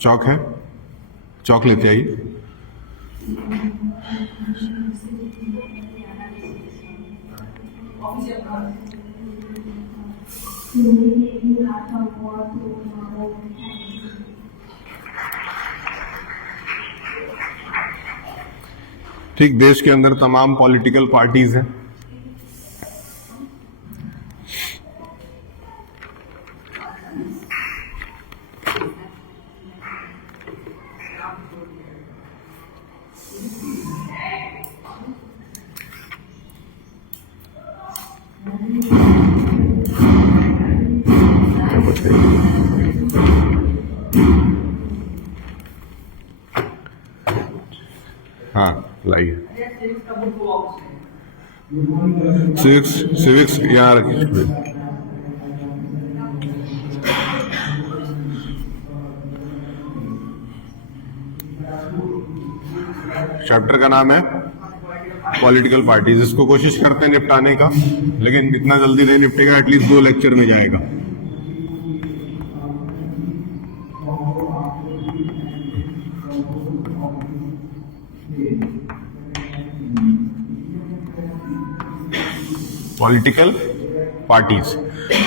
चौक है, चौक लेते आइए। ठीक, देश के अंदर तमाम पॉलिटिकल पार्टीज हैं। हाँ लाइए। सिविक्स यहाँ रखिए। चैप्टर का नाम है पॉलिटिकल पार्टीज। इसको कोशिश करते हैं निपटाने का, लेकिन इतना जल्दी नहीं निपटेगा, एटलीस्ट 2 लेक्चर में जाएगा। Political parties,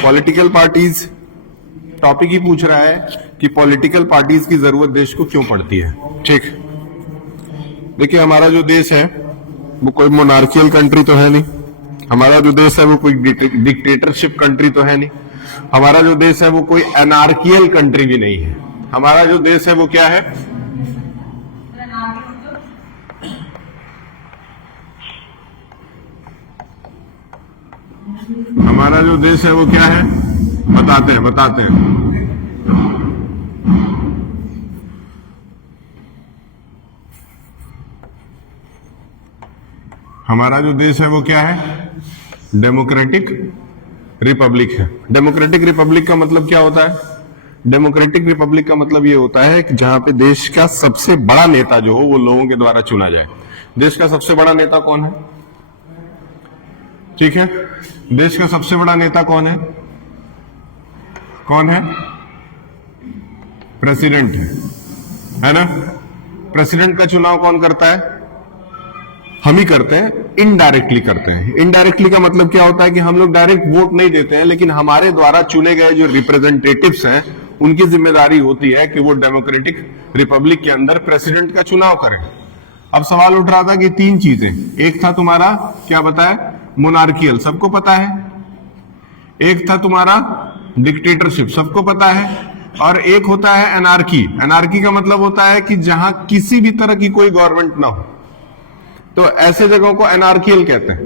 political parties topic ही पूछ रहा है कि पॉलिटिकल पार्टीज की जरूरत देश को क्यों पड़ती है। ठीक, देखिए हमारा जो देश है वो कोई मोनार्कियल कंट्री तो है नहीं, हमारा जो देश है वो कोई डिक्टेटरशिप कंट्री तो है नहीं, हमारा जो देश है वो कोई एनार्कियल कंट्री भी नहीं है। हमारा जो देश है वो क्या है? हमारा जो देश है वो क्या है? बताते हैं। हमारा जो देश है वो क्या है? डेमोक्रेटिक रिपब्लिक है। डेमोक्रेटिक रिपब्लिक का मतलब क्या होता है? डेमोक्रेटिक रिपब्लिक का मतलब ये होता है कि जहां पे देश का सबसे बड़ा नेता जो हो वो लोगों के द्वारा चुना जाए। देश का सबसे बड़ा नेता कौन है? ठीक है, देश का सबसे बड़ा नेता कौन है? प्रेसिडेंट है ना? प्रेसिडेंट का चुनाव कौन करता है? हम ही करते हैं, इनडायरेक्टली करते हैं। इनडायरेक्टली का मतलब क्या होता है कि हम लोग डायरेक्ट वोट नहीं देते हैं, लेकिन हमारे द्वारा चुने गए जो रिप्रेजेंटेटिव्स हैं उनकी जिम्मेदारी होती है कि वो डेमोक्रेटिक रिपब्लिक के अंदर प्रेसिडेंट का चुनाव करें। अब सवाल उठ रहा था कि 3 चीजें, एक था तुम्हारा क्या बताया? मोनार्कियल, सबको पता है। एक था तुम्हारा डिक्टेटरशिप, सबको पता है। और एक होता है एनार्की। एनार्की का मतलब होता है कि जहां किसी भी तरह की कोई गवर्नमेंट ना हो, तो ऐसे जगहों को एनार्कियल कहते हैं।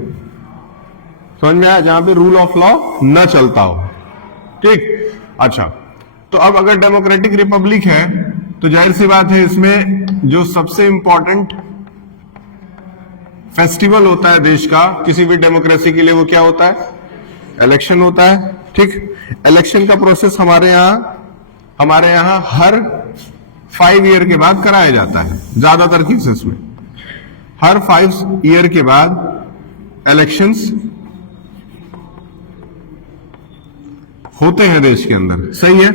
समझ में आया? जहां पे रूल ऑफ लॉ न चलता हो। ठीक, अच्छा, तो अब अगर डेमोक्रेटिक रिपब्लिक है तो जाहिर सी बात है इसमें जो सबसे इंपॉर्टेंट फेस्टिवल होता है देश का किसी भी डेमोक्रेसी के लिए वो क्या होता है? इलेक्शन होता है। ठीक, इलेक्शन का प्रोसेस हमारे यहां हर 5 ईयर के बाद कराया जाता है। ज्यादातर केसेस में हर 5 ईयर के बाद इलेक्शंस होते हैं देश के अंदर। सही है।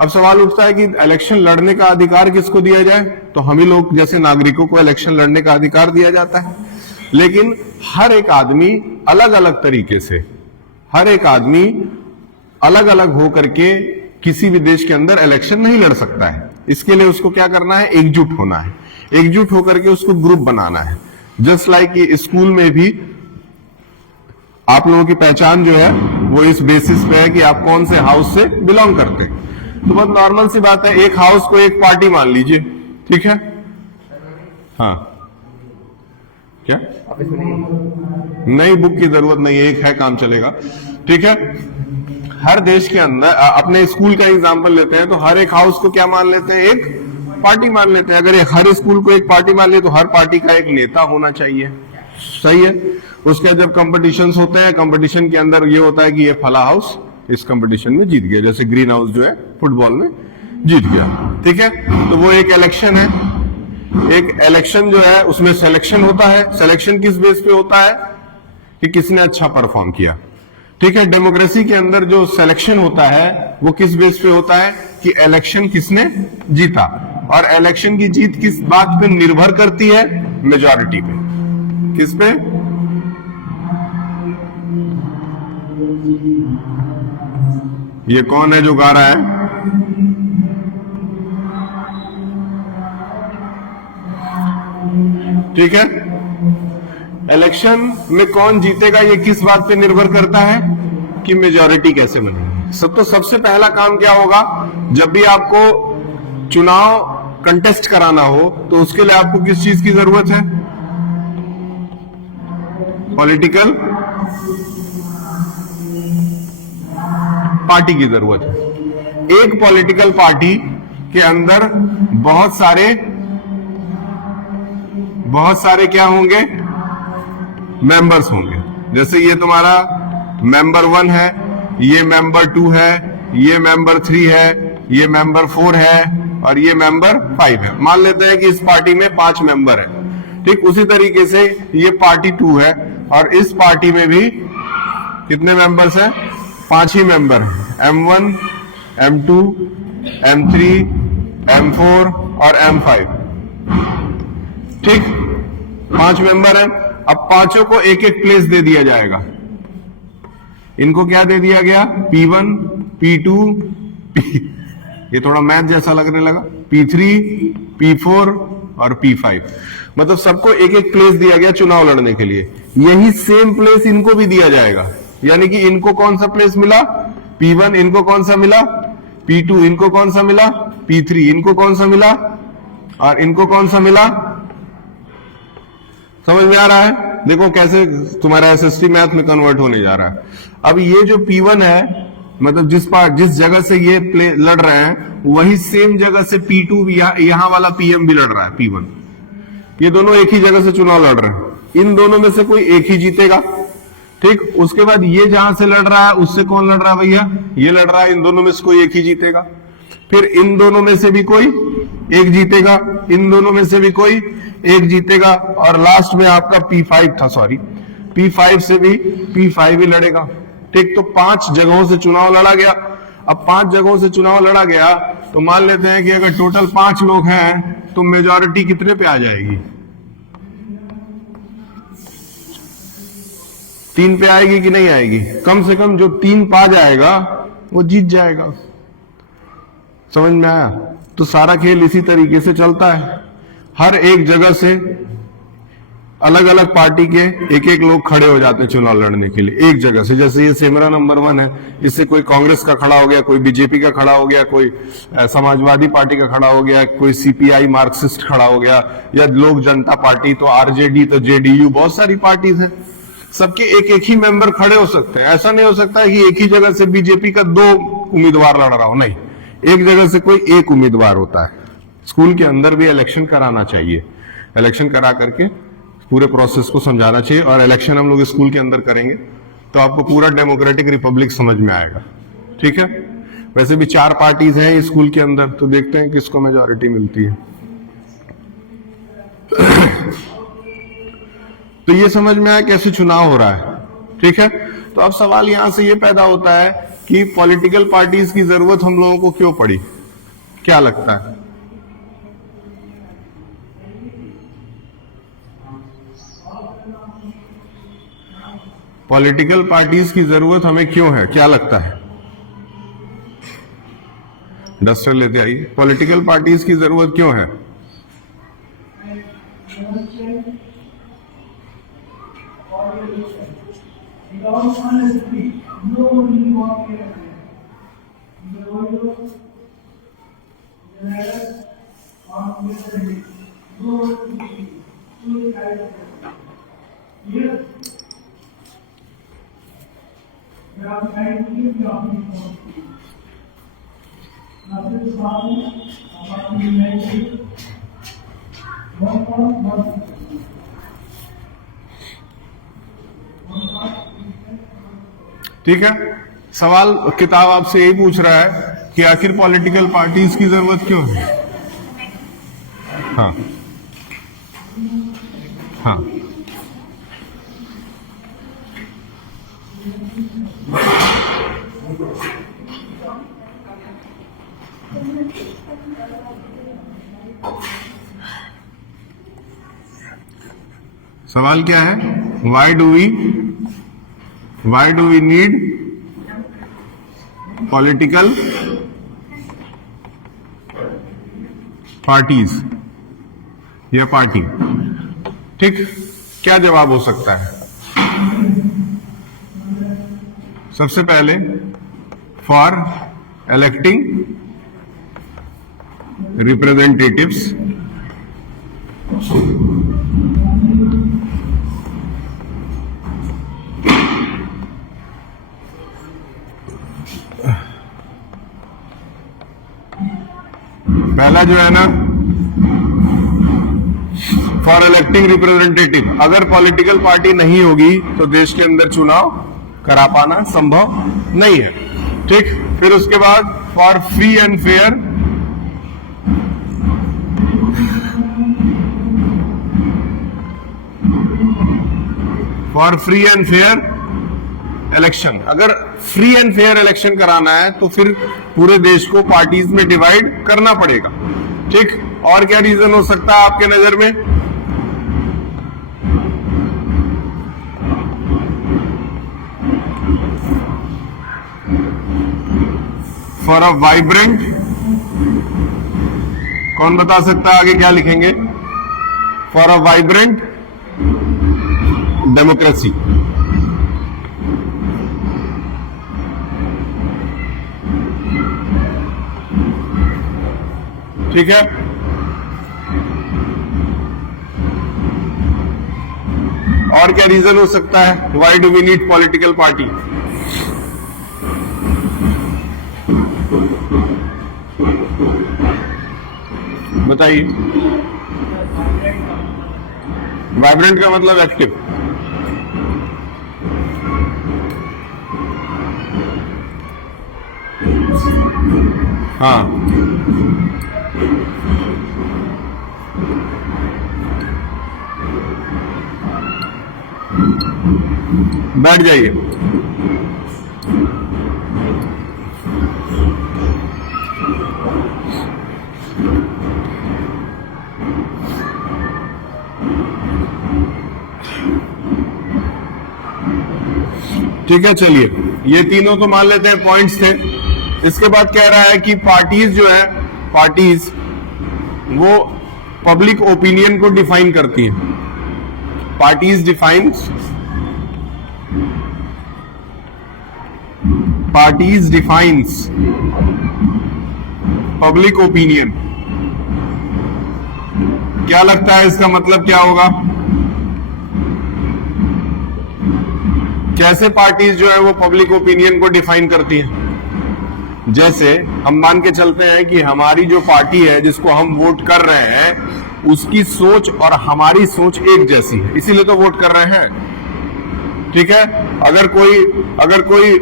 अब सवाल उठता है कि इलेक्शन लड़ने का अधिकार किसको दिया जाए? तो हम ही लोग जैसे नागरिकों को इलेक्शन लड़ने का अधिकार दिया जाता है, लेकिन हर एक आदमी अलग अलग तरीके से, हर एक आदमी अलग अलग होकर के किसी भी देश के अंदर इलेक्शन नहीं लड़ सकता है। इसके लिए उसको क्या करना है? एकजुट होना है। एकजुट होकर के उसको ग्रुप बनाना है। जस्ट लाइक स्कूल में भी आप लोगों की पहचान जो है वो इस बेसिस पे है कि आप कौन से हाउस से बिलोंग करते हैं। तो बहुत नॉर्मल सी बात है, एक हाउस को एक पार्टी मान लीजिए। ठीक है, हाँ, क्या नई बुक की जरूरत नहीं है, एक है, काम चलेगा। ठीक है, हर देश के अंदर अपने स्कूल का एग्जांपल लेते हैं तो हर एक हाउस को क्या मान लेते हैं? एक पार्टी मान लेते हैं। अगर ये हर स्कूल को एक पार्टी मान ले तो हर पार्टी का एक नेता होना चाहिए। सही है। उसके बाद जब कंपटीशंस होते हैं, कंपटीशन के अंदर ये होता है कि ये फला हाउस इस कंपटीशन में जीत गया, जैसे ग्रीन हाउस जो है फुटबॉल में जीत गया। ठीक है, तो वो एक इलेक्शन है। एक इलेक्शन जो है उसमें सिलेक्शन होता है। सिलेक्शन किस बेस पे होता है? कि किसने अच्छा परफॉर्म किया। ठीक है, डेमोक्रेसी के अंदर जो सिलेक्शन होता है वो किस बेस पे होता है कि इलेक्शन किसने जीता, और इलेक्शन की जीत किस बात पे निर्भर करती है, मेजॉरिटी पे। किस पे? ये कौन है जो गा रहा है? ठीक है, इलेक्शन में कौन जीतेगा ये किस बात पे निर्भर करता है कि मेजॉरिटी कैसे बनेगी। तो सबसे पहला काम क्या होगा, जब भी आपको चुनाव कंटेस्ट कराना हो तो उसके लिए आपको किस चीज की जरूरत है? पॉलिटिकल पार्टी की जरूरत है। एक पॉलिटिकल पार्टी के अंदर बहुत सारे क्या होंगे? मेंबर्स होंगे। जैसे ये तुम्हारा मेंबर 1 है, ये मेंबर 2 है, ये मेंबर 3 है, ये मेंबर 4 है और ये मेंबर 5 है। मान लेते हैं कि इस पार्टी में 5 मेंबर है। ठीक उसी तरीके से ये पार्टी 2 है और इस पार्टी में भी कितने मेंबर्स हैं? 5 ही मेंबर हैं, M1, M2, M3, M4 और M5। ठीक, 5 मेंबर हैं। अब पांचों को एक एक प्लेस दे दिया जाएगा। इनको क्या दे दिया गया? P1, P2, ये थोड़ा मैथ जैसा लगने लगा, P3, P4 और P5। मतलब सबको एक एक प्लेस दिया गया चुनाव लड़ने के लिए। यही सेम प्लेस इनको भी दिया जाएगा, यानी कि इनको कौन सा प्लेस मिला? P1। इनको कौन सा मिला? P2। इनको कौन सा मिला? P3। इनको कौन सा मिला? और इनको कौन सा मिला? समझ में आ रहा है? देखो कैसे तुम्हारा एसएसटी मैथ में कन्वर्ट होने जा रहा है। अब ये जो P1 है, मतलब जिस जगह से ये लड़ रहे हैं वही सेम जगह से P2 भी, यहां वाला PM भी लड़ रहा है, P1। ये दोनों एक ही जगह से चुनाव लड़ रहे हैं। इन दोनों में से कोई एक ही जीतेगा। ठीक, उसके बाद ये जहां से लड़ रहा है उससे कौन लड़ रहा है भैया? ये लड़ रहा है। इन दोनों में से कोई एक ही जीतेगा। फिर इन दोनों में से भी कोई एक जीतेगा, इन दोनों में से भी कोई एक जीतेगा और लास्ट में आपका P5 था, सॉरी, P5 से भी P5 ही लड़ेगा। ठीक, तो 5 जगहों से चुनाव लड़ा गया। अब 5 जगहों से चुनाव लड़ा गया तो मान लेते हैं कि अगर टोटल 5 लोग हैं तो मेजॉरिटी कितने पे आ जाएगी? 3 पे आएगी कि नहीं आएगी? कम से कम जो 3 पा जाएगा वो जीत जाएगा। समझ में आया? तो सारा खेल इसी तरीके से चलता है। हर एक जगह से अलग अलग पार्टी के एक एक लोग खड़े हो जाते हैं चुनाव लड़ने के लिए एक जगह से। जैसे ये सेमरा नंबर 1 है, इससे कोई कांग्रेस का खड़ा हो गया, कोई बीजेपी का खड़ा हो गया, कोई समाजवादी पार्टी का खड़ा हो गया, कोई CPI मार्क्सिस्ट खड़ा हो गया, या लोक जनता पार्टी, तो RJD, तो JDU, बहुत सारी पार्टीज हैं। सबके एक एक ही मेंबर खड़े हो सकते हैं। ऐसा नहीं हो सकता है कि एक ही जगह से बीजेपी का 2 उम्मीदवार लड़ रहा हो, नहीं, एक जगह से कोई एक उम्मीदवार होता है। स्कूल के अंदर भी इलेक्शन कराना चाहिए, इलेक्शन करा करके पूरे प्रोसेस को समझाना चाहिए। और इलेक्शन हम लोग स्कूल के अंदर करेंगे तो आपको पूरा डेमोक्रेटिक रिपब्लिक समझ में आएगा। ठीक है, वैसे भी 4 पार्टीज हैं स्कूल के अंदर, तो देखते हैं किसको मेजॉरिटी मिलती है। तो ये समझ में आया कैसे चुनाव हो रहा है। ठीक है, तो अब सवाल यहां से ये पैदा होता है कि पॉलिटिकल पार्टीज की जरूरत हम लोगों को क्यों पड़ी? क्या लगता है? पॉलिटिकल पार्टीज की जरूरत हमें क्यों है? क्या लगता है? डस्टर लेते आइए। पॉलिटिकल पार्टीज की जरूरत क्यों है? ठीक है, सवाल किताब आपसे यही पूछ रहा है कि आखिर पॉलिटिकल पार्टीज की जरूरत क्यों है। हाँ हाँ, सवाल क्या है? Why do we need political parties या पार्टी? ठीक, क्या जवाब हो सकता है? सबसे पहले फॉर इलेक्टिंग रिप्रेजेंटेटिव्स पहला जो है ना, फॉर इलेक्टिंग रिप्रेजेंटेटिव, अगर पॉलिटिकल पार्टी नहीं होगी तो देश के अंदर चुनाव करा पाना संभव नहीं है। ठीक, फिर उसके बाद for free and fair election, अगर फ्री एंड फेयर इलेक्शन कराना है तो फिर पूरे देश को पार्टीज में डिवाइड करना पड़ेगा। ठीक, और क्या रीजन हो सकता है आपके नजर में? फॉर अ वाइब्रेंट, कौन बता सकता है आगे क्या लिखेंगे? For a vibrant democracy. ठीक है, और क्या रीजन हो सकता है? Why do we need political party? बताइए। वाइब्रेंट का मतलब एक्टिव। हाँ, बैठ जाइए। ठीक है, चलिए, ये तीनों तो मान लेते हैं पॉइंट्स थे। इसके बाद कह रहा है कि पार्टीज जो है, पार्टीज वो पब्लिक ओपिनियन को डिफाइन करती है। Parties defines public opinion. क्या लगता है इसका मतलब क्या होगा? कैसे पार्टीज जो है वो पब्लिक ओपिनियन को डिफाइन करती है? जैसे हम मान के चलते हैं कि हमारी जो पार्टी है जिसको हम वोट कर रहे हैं, उसकी सोच और हमारी सोच एक जैसी है, इसीलिए तो वोट कर रहे हैं। ठीक है, अगर कोई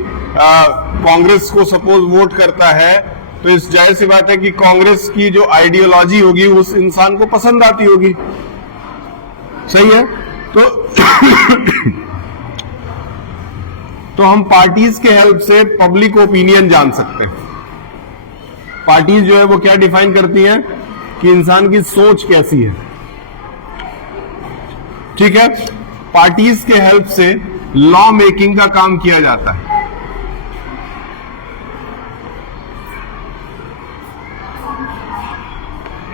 कांग्रेस को सपोज वोट करता है तो इस जाहिर सी बात है कि कांग्रेस की जो आइडियोलॉजी होगी उस इंसान को पसंद आती होगी। सही है, तो हम पार्टीज के हेल्प से पब्लिक ओपिनियन जान सकते हैं। पार्टीज जो है वो क्या डिफाइन करती हैं कि इंसान की सोच कैसी है। ठीक है, पार्टीज के हेल्प से लॉ मेकिंग का काम किया जाता है।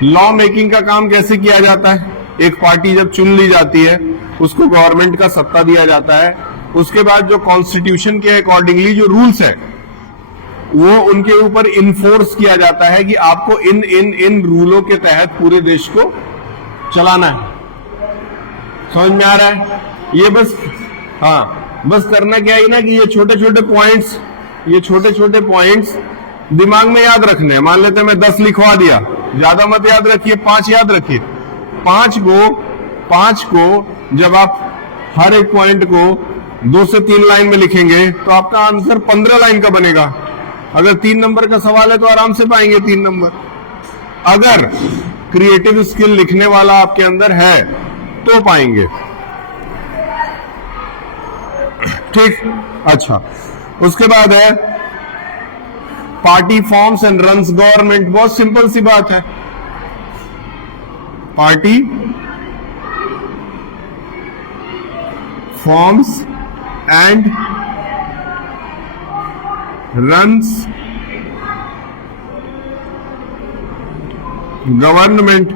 लॉ मेकिंग का काम कैसे किया जाता है? एक पार्टी जब चुन ली जाती है, उसको गवर्नमेंट का सत्ता दिया जाता है, उसके बाद जो कॉन्स्टिट्यूशन के अकॉर्डिंगली जो रूल्स है वो उनके ऊपर इन्फोर्स किया जाता है कि आपको इन रूलों के तहत पूरे देश को चलाना है। समझ में आ रहा है? ये बस, हाँ, बस करना क्या है ना कि ये छोटे छोटे पॉइंट्स दिमाग में याद रखने हैं। मान लेते हैं मैं 10 लिखवा दिया, ज्यादा मत याद रखिए, 5 याद रखिए। 5 को जब आप हर एक पॉइंट को 2 से 3 लाइन में लिखेंगे तो आपका आंसर 15 लाइन का बनेगा। अगर 3 नंबर का सवाल है तो आराम से पाएंगे 3 नंबर। अगर क्रिएटिव स्किल लिखने वाला आपके अंदर है तो पाएंगे। ठीक, अच्छा, उसके बाद है party forms and runs government. बहुत सिंपल सी बात है, party forms and runs government.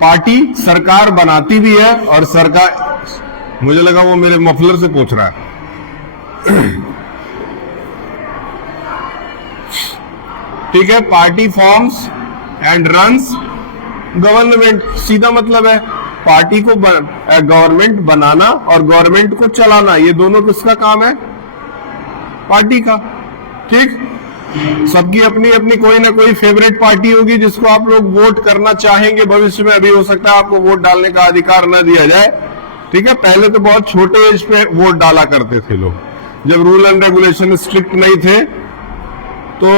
Party सरकार बनाती भी है और सरकार, मुझे लगा वो मेरे मफलर से पूछ रहा है। ठीक है, party forms and runs government, सीधा मतलब है पार्टी को गवर्नमेंट बनाना और गवर्नमेंट को चलाना, ये दोनों किसका काम है? पार्टी का। ठीक, सबकी अपनी अपनी कोई ना कोई फेवरेट पार्टी होगी जिसको आप लोग वोट करना चाहेंगे भविष्य में। अभी हो सकता है आपको वोट डालने का अधिकार न दिया जाए। ठीक है, पहले तो बहुत छोटे एज पे वोट डाला करते थे लोग, जब रूल एंड रेगुलेशन स्ट्रिक्ट नहीं थे। तो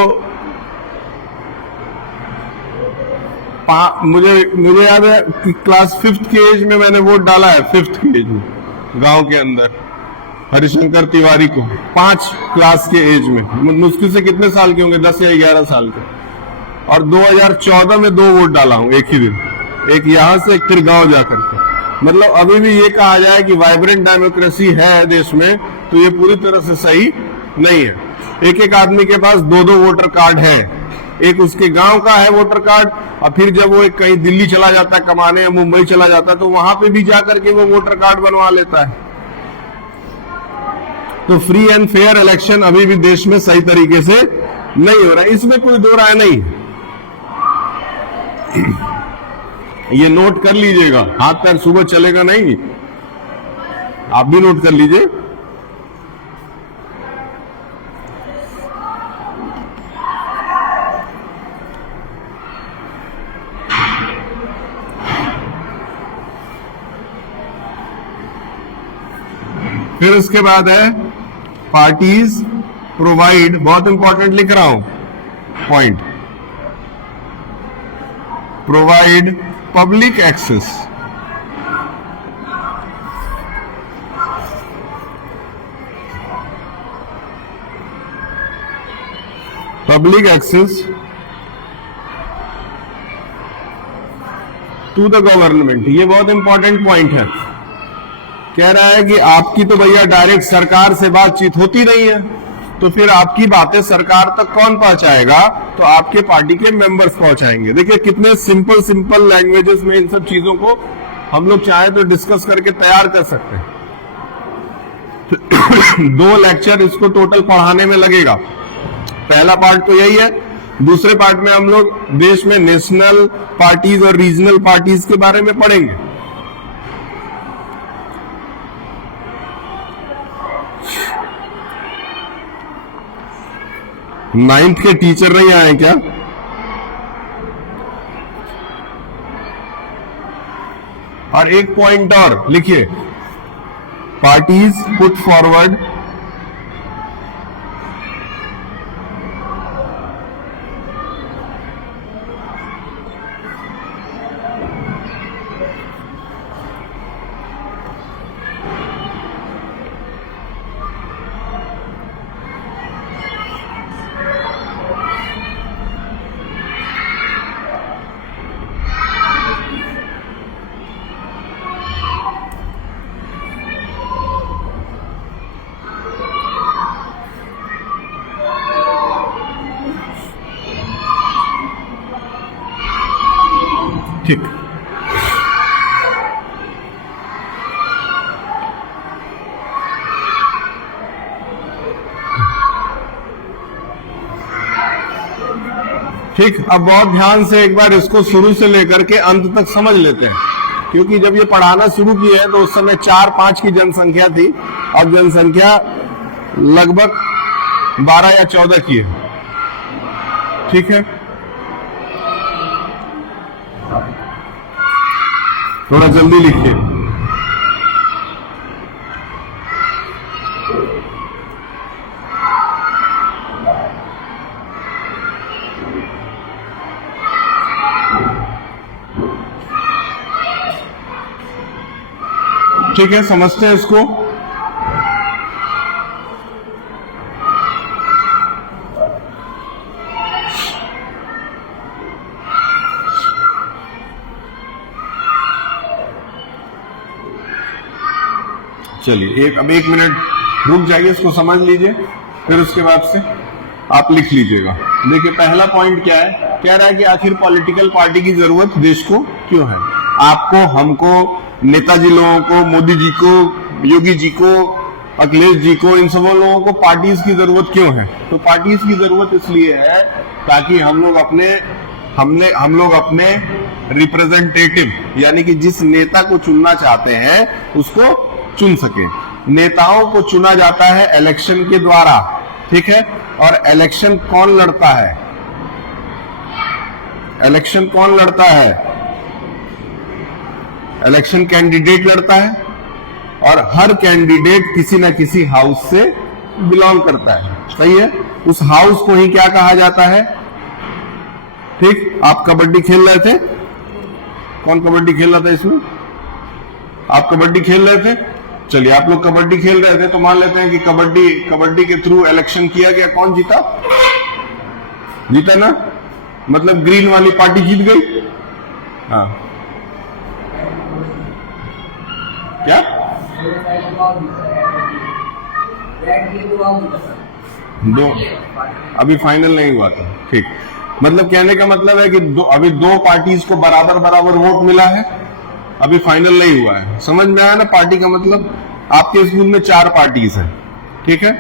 मुझे याद है कि क्लास 5th के एज में मैंने वोट डाला है, 5th के एज में, गांव के अंदर हरिशंकर तिवारी को, 5 क्लास के एज में। मुश्किल से कितने साल के होंगे, 10 या 11 साल के। और 2014 में 2 वोट डाला हूं एक ही दिन, एक यहां से एक फिर गांव जाकर के। मतलब अभी भी ये कहा जाए कि वाइब्रेंट डेमोक्रेसी है देश में, तो ये पूरी तरह से सही नहीं है। एक एक आदमी के पास 2-2 वोटर कार्ड है, एक उसके गांव का है वोटर कार्ड, और फिर जब वो कहीं दिल्ली चला जाता है कमाने या मुंबई चला जाता है तो वहां पे भी जाकर के वो वोटर कार्ड बनवा लेता है। तो फ्री एंड फेयर इलेक्शन अभी भी देश में सही तरीके से नहीं हो रहा है, इसमें कोई दो राय नहीं। ये नोट कर लीजिएगा, हाथ पैर सुबह चलेगा नहीं, आप भी नोट कर लीजिए। फिर उसके बाद है पार्टीज प्रोवाइड, बहुत इंपॉर्टेंट लिख रहा हूं point, provide public access, public access to the government. ये बहुत इंपॉर्टेंट पॉइंट है। कह रहा है कि आपकी तो भैया डायरेक्ट सरकार से बातचीत होती नहीं है, तो फिर आपकी बातें सरकार तक कौन पहुंचाएगा? तो आपके पार्टी के मेंबर्स पहुंचाएंगे। देखिए कितने सिंपल लैंग्वेजेस में इन सब चीजों को हम लोग चाहे तो डिस्कस करके तैयार कर सकते हैं। 2 लेक्चर इसको टोटल पढ़ाने में लगेगा। पहला पार्ट तो यही है, दूसरे पार्ट में हम लोग देश में नेशनल पार्टीज और रीजनल पार्टीज के बारे में पढ़ेंगे। नाइन्थ के टीचर नहीं आए क्या? और एक पॉइंट और लिखिए, पार्टीज पुट फॉरवर्ड ठीक। ठीक, अब बहुत ध्यान से एक बार इसको शुरू से लेकर के अंत तक समझ लेते हैं, क्योंकि जब ये पढ़ाना शुरू किया है तो उस समय 4-5 की जनसंख्या थी, अब जनसंख्या लगभग 12 या 14 की है। ठीक है, थोड़ा जल्दी लिखिए। ठीक है, समझते हैं इसको। चलिए अब 1 मिनट रुक जाइए, इसको समझ लीजिए, फिर उसके बाद से आप लिख लीजिएगा। देखिए पहला पॉइंट क्या है, कह रहा है कि आखिर पॉलिटिकल पार्टी की जरूरत देश को क्यों है। आपको, हमको, नेताजी लोगों को, मोदी जी को, योगी जी को, अखिलेश जी को, इन सब लोगों को पार्टीज की जरूरत क्यों है। तो पार्टीज की जरूरत इसलिए है ताकि हम लोग अपने रिप्रेजेंटेटिव यानी कि जिस नेता को चुनना चाहते हैं उसको चुन सके। नेताओं को चुना जाता है इलेक्शन के द्वारा, ठीक है। और इलेक्शन कौन लड़ता है, इलेक्शन कौन लड़ता है, इलेक्शन कैंडिडेट लड़ता है, और हर कैंडिडेट किसी ना किसी हाउस से बिलोंग करता है, सही है। उस हाउस को ही क्या कहा जाता है, ठीक। आप कबड्डी खेल रहे थे, कौन कबड्डी खेल रहा था इसमें, आप कबड्डी खेल रहे थे, चलिए आप लोग कबड्डी खेल रहे थे, तो मान लेते हैं कि कबड्डी के थ्रू इलेक्शन किया गया, कौन जीता, जीता ना, मतलब ग्रीन वाली पार्टी जीत गई। हाँ क्या, दो अभी फाइनल नहीं हुआ था, ठीक। मतलब कहने का मतलब है कि अभी दो पार्टीज को बराबर वोट मिला है, अभी फाइनल नहीं हुआ है। समझ में आया ना पार्टी का मतलब। आपके स्कूल में 4 पार्टीज हैं, ठीक है,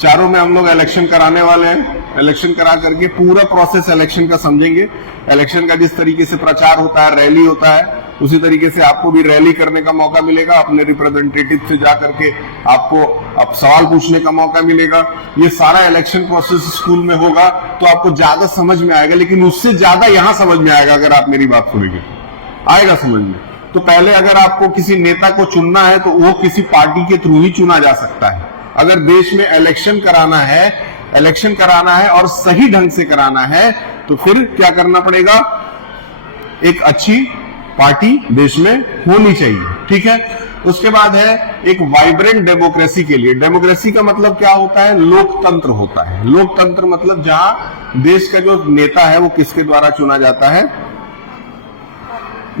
चारों में हम लोग इलेक्शन कराने वाले हैं। इलेक्शन करा करके पूरा प्रोसेस इलेक्शन का समझेंगे। इलेक्शन का जिस तरीके से प्रचार होता है, रैली होता है, उसी तरीके से आपको भी रैली करने का मौका मिलेगा, अपने रिप्रेजेंटेटिव से जाकर के आपको अब सवाल पूछने का मौका मिलेगा। ये सारा इलेक्शन प्रोसेस स्कूल में होगा तो आपको ज्यादा समझ में आएगा, लेकिन उससे ज्यादा यहां समझ में आएगा अगर आप मेरी बात सुनेंगे, आएगा समझ में। तो पहले अगर आपको किसी नेता को चुनना है तो वो किसी पार्टी के थ्रू ही चुना जा सकता है। अगर देश में इलेक्शन कराना है और सही ढंग से कराना है तो फिर क्या करना पड़ेगा, एक अच्छी पार्टी देश में होनी चाहिए, ठीक है। उसके बाद है एक वाइब्रेंट डेमोक्रेसी के लिए। डेमोक्रेसी का मतलब क्या होता है, लोकतंत्र होता है। लोकतंत्र मतलब जहां देश का जो नेता है वो किसके द्वारा चुना जाता है।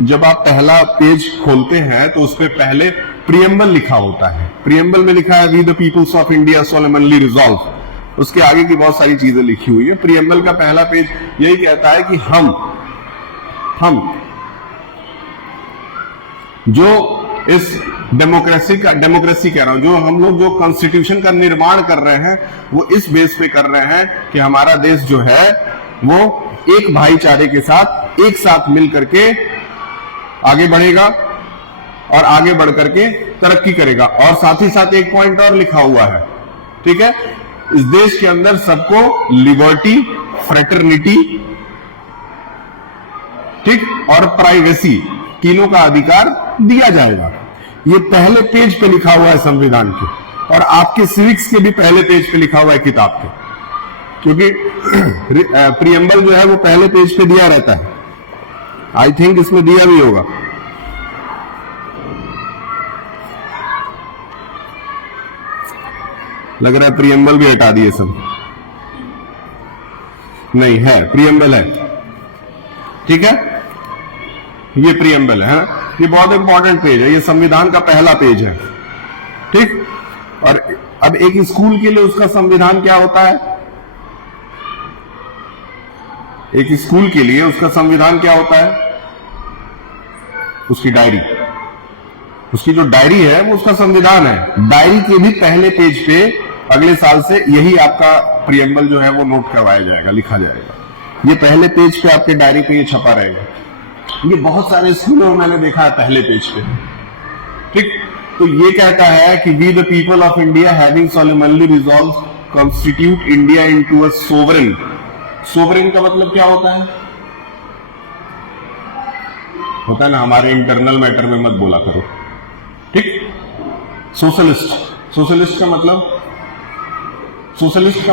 जब आप पहला पेज खोलते हैं तो उस पर पहले प्रियम्बल लिखा होता है। प्रियम्बल में लिखा है we the peoples of India solemnly resolve. उसके आगे की बहुत सारी चीजें लिखी हुई है। प्रियम्बल का पहला पेज यही कहता है कि हम जो इस डेमोक्रेसी कह रहा हूं, जो हम लोग जो कॉन्स्टिट्यूशन का निर्माण कर रहे हैं वो इस बेस पे कर रहे हैं कि हमारा देश जो है वो एक भाईचारे के साथ एक साथ मिल करके आगे बढ़ेगा और आगे बढ़ करके तरक्की करेगा। और साथ ही साथ एक पॉइंट और लिखा हुआ है, ठीक है, इस देश के अंदर सबको लिबर्टी, फ्रेटर्निटी, ठीक, और प्राइवेसी तीनों का अधिकार दिया जाएगा। ये पहले पेज पे लिखा हुआ है संविधान के, और आपके सिविक्स के भी पहले पेज पे लिखा हुआ है किताब के, क्योंकि प्रियम्बल जो है वो पहले पेज पे दिया रहता है। आई थिंक इसमें दिया भी होगा। लग रहा है प्रियम्बल भी हटा दिए सब, नहीं है, प्रियम्बल है, ठीक है, ये प्रियम्बल है। ये बहुत इंपॉर्टेंट पेज है, ये संविधान का पहला पेज है, ठीक। और अब एक स्कूल के लिए उसका संविधान क्या होता है, एक स्कूल के लिए उसका संविधान क्या होता है, उसकी डायरी, उसकी जो डायरी है वो उसका संविधान है। डायरी के भी पहले पेज पे अगले साल से यही आपका प्रियम्बल जो है वो नोट करवाया जाएगा, लिखा जाएगा। ये पहले पेज पे आपके डायरी पे ये छपा रहेगा। ये बहुत सारे स्कूलों में मैंने देखा है पहले पेज पे, ठीक। तो ये कहता है कि we the people of India having solemnly resolve constitute India into a sovereign. Sovereign का मतलब क्या होता है, होता है ना, हमारे इंटरनल मैटर में मत बोला करो, ठीक। सोशलिस्ट, सोशलिस्ट का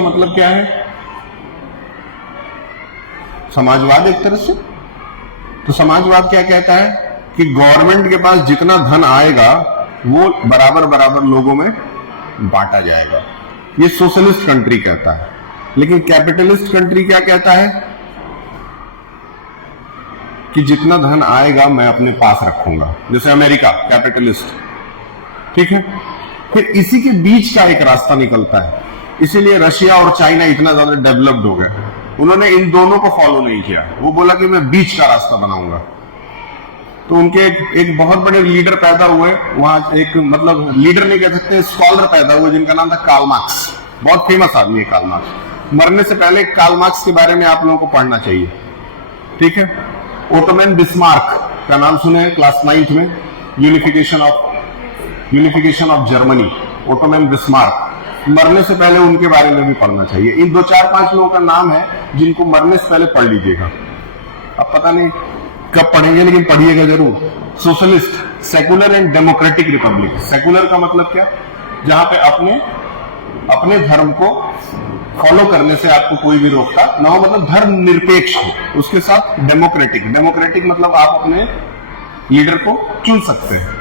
मतलब क्या है, समाजवाद एक तरह से। तो समाजवाद क्या कहता है कि गवर्नमेंट के पास जितना धन आएगा वो बराबर लोगों में बांटा जाएगा। ये सोशलिस्ट कंट्री कहता है। लेकिन कैपिटलिस्ट कंट्री क्या कहता है कि जितना धन आएगा मैं अपने पास रखूंगा। जैसे अमेरिका कैपिटलिस्ट, ठीक है। फिर इसी के बीच का एक रास्ता निकलता है। इसीलिए रशिया और चाइना इतना ज्यादा डेवलप्ड हो गया, उन्होंने इन दोनों को फॉलो नहीं किया, वो बोला कि मैं बीच का रास्ता बनाऊंगा। तो उनके एक बहुत बड़े लीडर पैदा हुए वहां, एक मतलब लीडर नहीं कह सकते, स्कॉलर पैदा हुए जिनका नाम था कार्ल मार्क्स। बहुत फेमस आदमी है कार्ल मार्क्स। मरने से पहले कार्ल मार्क्स के बारे में आप लोगों को पढ़ना चाहिए, ठीक है। ओटोमन बिस्मार्क का नाम सुने हैं क्लास 9th में, unification of Germany, Ottoman Bismarck. मरने से पहले उनके बारे में भी पढ़ना चाहिए। इन 2-4-5 लोगों का नाम है जिनको मरने से पहले पढ़ लीजिएगा। अब पता नहीं कब पढ़ेंगे, लेकिन पढ़िएगा जरूर। Socialist, secular and democratic Republic. Secular का मतलब क्या? जहां पे अपने धर्म को फॉलो करने से आपको कोई भी रोकता ना हो, मतलब धर्म निरपेक्ष हो। उसके साथ डेमोक्रेटिक मतलब आप अपने लीडर को चुन सकते हैं।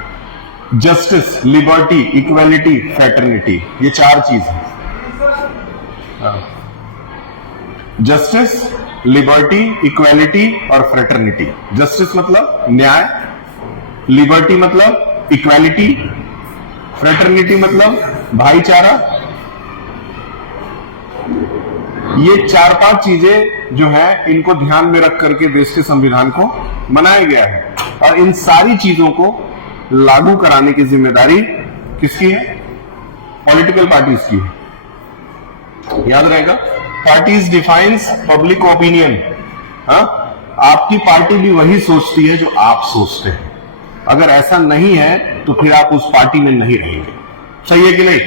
जस्टिस, लिबर्टी, इक्वालिटी, फ्रेटर्निटी, ये 4 चीज है। जस्टिस, लिबर्टी, इक्वालिटी और फ्रेटर्निटी। जस्टिस मतलब न्याय, लिबर्टी मतलब इक्वालिटी, फ्रेटर्निटी मतलब भाईचारा। ये 4-5 चीजें जो है, इनको ध्यान में रख करके देश के संविधान को बनाया गया है। और इन सारी चीजों को लागू कराने की जिम्मेदारी किसकी है? पॉलिटिकल पार्टीज की है। याद रहेगा, पार्टीज डिफाइंस पब्लिक ओपिनियन। हाँ, आपकी पार्टी भी वही सोचती है जो आप सोचते हैं। अगर ऐसा नहीं है तो फिर आप उस पार्टी में नहीं रहेंगे। सही है कि नहीं?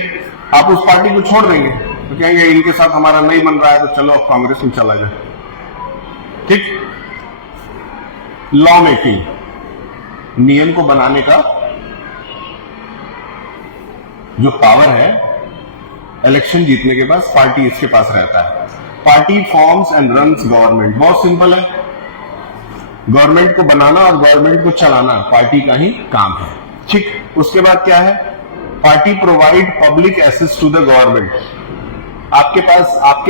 आप उस पार्टी को छोड़ देंगे तो कहेंगे इनके साथ हमारा नहीं बन रहा है, तो चलो अब कांग्रेस में चला जाए। ठीक। लॉ मेकिंग, नियम को बनाने का जो पावर है, इलेक्शन जीतने के बाद पार्टी इसके पास रहता है। Party forms and runs government. बहुत सिंपल है, गवर्नमेंट को बनाना और गवर्नमेंट को चलाना पार्टी का ही काम है। ठीक। उसके बाद क्या है? Party provide public access to the government. आपके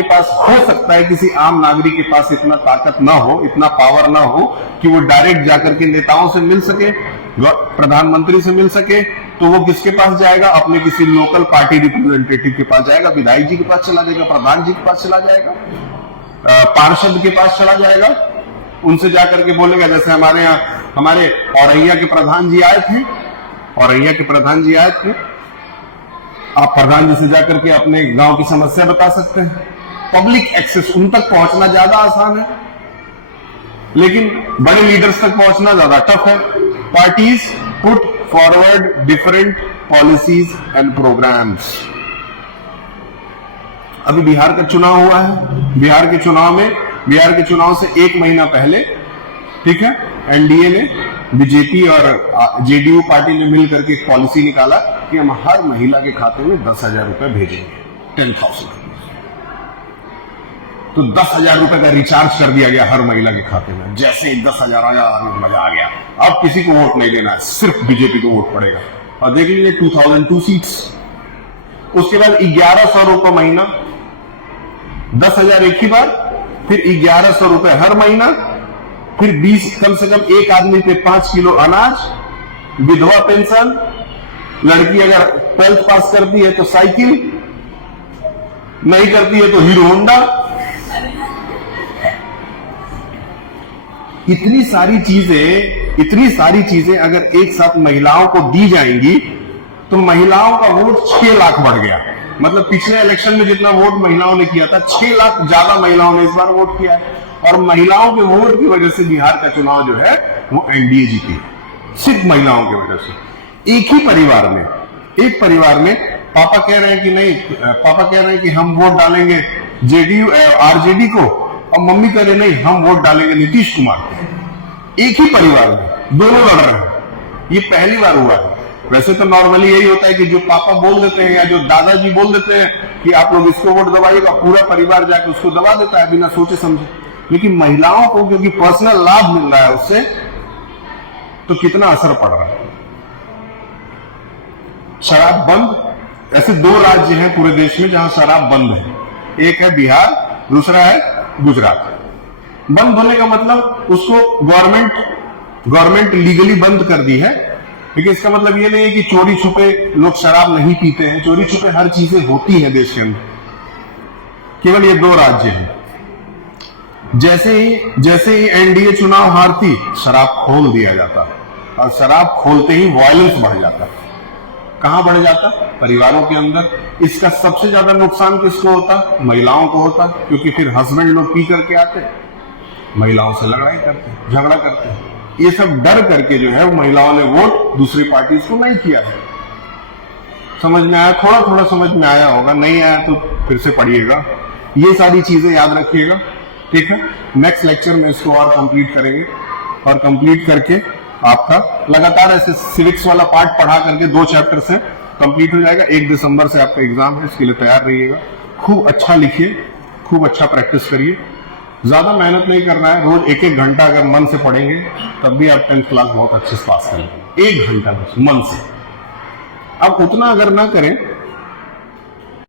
पास हो सकता है किसी आम नागरिक के पास इतना ताकत ना हो, इतना पावर ना हो कि वो डायरेक्ट जाकर के नेताओं से मिल सके, प्रधानमंत्री से मिल सके, तो वो किसके पास जाएगा? अपने किसी लोकल पार्टी रिप्रेजेंटेटिव के पास जाएगा, विधायक जी के पास चला जाएगा, प्रधान जी के पास चला जाएगा, पार्षद के पास चला जाएगा। उनसे जाकर के बोलेगा, जैसे हमारे यहाँ हमारे औरैया के प्रधान जी आए थे, आप प्रधान जी से जाकर के अपने गांव की समस्या बता सकते हैं। पब्लिक एक्सेस, उन तक पहुंचना ज्यादा आसान है, लेकिन बड़े लीडर्स तक पहुंचना ज्यादा टफ है। Parties put forward different policies and programmes. अभी बिहार का चुनाव हुआ है। बिहार के चुनाव से 1 महीना पहले, ठीक है, एनडीए ने, बीजेपी और जेडीयू पार्टी ने मिलकर के एक पॉलिसी निकाला कि हम हर महिला के खाते में 10,000 रुपए भेजेंगे, 10,000। तो 10,000 रुपए का रिचार्ज कर दिया गया हर महिला के खाते में। जैसे ही 10,000 आया, मजा आ गया। अब किसी को वोट नहीं देना है, सिर्फ बीजेपी को वोट पड़ेगा। और देख लीजिए 2002 सीट्स। उसके बाद 1100 रुपए महीना, 10,000 एक ही बार, फिर 1100 रुपए हर महीना, फिर 20, कम से कम एक आदमी पे 5 किलो अनाज, विधवा पेंशन, लड़की अगर 12th पास करती है तो साइकिल, नहीं करती है तो हीरो होंडा। इतनी सारी चीजें अगर एक साथ महिलाओं को दी जाएंगी तो महिलाओं का वोट 6 लाख बढ़ गया। मतलब पिछले इलेक्शन में जितना वोट महिलाओं ने किया था, 6 लाख ज्यादा महिलाओं ने इस बार वोट किया है। और महिलाओं के वोट की वजह से बिहार का चुनाव जो है वो एनडीए जीती, सिर्फ महिलाओं की वजह से। एक ही परिवार में पापा कह रहे हैं कि हम वोट डालेंगे जेडीयू आरजेडी को, और मम्मी कह रहे नहीं, हम वोट डालेंगे नीतीश कुमार को। एक ही परिवार में दोनों लड़ रहे हैं। ये पहली बार हुआ है। वैसे तो नॉर्मली यही होता है कि जो पापा बोल देते हैं या जो दादाजी बोल देते हैं कि आप लोग इसको वोट दबाइएगा, पूरा परिवार जाकर उसको दबा देता है बिना सोचे समझे। लेकिन महिलाओं को क्योंकि पर्सनल लाभ मिल रहा है उससे, तो कितना असर पड़ रहा है। शराब बंद। ऐसे 2 राज्य हैं पूरे देश में जहां शराब बंद है। एक है बिहार, दूसरा है गुजरात। बंद होने का मतलब उसको गवर्नमेंट लीगली बंद कर दी है, लेकिन इसका मतलब ये नहीं है कि चोरी छुपे लोग शराब नहीं पीते हैं। चोरी छुपे हर चीजें होती हैं देश के अंदर, केवल ये 2 राज्य हैं। जैसे ही एनडीए चुनाव हारती, शराब खोल दिया जाता, और शराब खोलते ही वायलेंस बढ़ जाता। कहां बढ़ जाता? परिवारों के अंदर। इसका सबसे ज्यादा नुकसान किसको होता? महिलाओं को होता, क्योंकि फिर हस्बैंड लोग पी करके आते, महिलाओं से लड़ाई करते, झगड़ा करते। ये सब डर करके जो है वो महिलाओं ने वोट दूसरी पार्टी को नहीं किया है। समझ में आया? थोड़ा थोड़ा समझ में आया होगा, नहीं आया तो फिर से पढ़िएगा, ये सारी चीजें याद रखिएगा, ठीक है। नेक्स्ट लेक्चर में इसको और कंप्लीट करेंगे, और कंप्लीट करके आपका लगातार ऐसे सिविक्स वाला पार्ट पढ़ा करके 2 चैप्टर से कंप्लीट हो जाएगा। 1 दिसंबर से आपका एग्जाम है, इसके लिए तैयार रहिएगा। खूब अच्छा लिखिए, खूब अच्छा प्रैक्टिस करिए, ज्यादा मेहनत नहीं करना है। रोज 1-1 घंटा अगर मन से पढ़ेंगे तब भी आप 10th क्लास बहुत अच्छे से पास करेंगे। 1 घंटा बस मन से। अब उतना अगर ना करें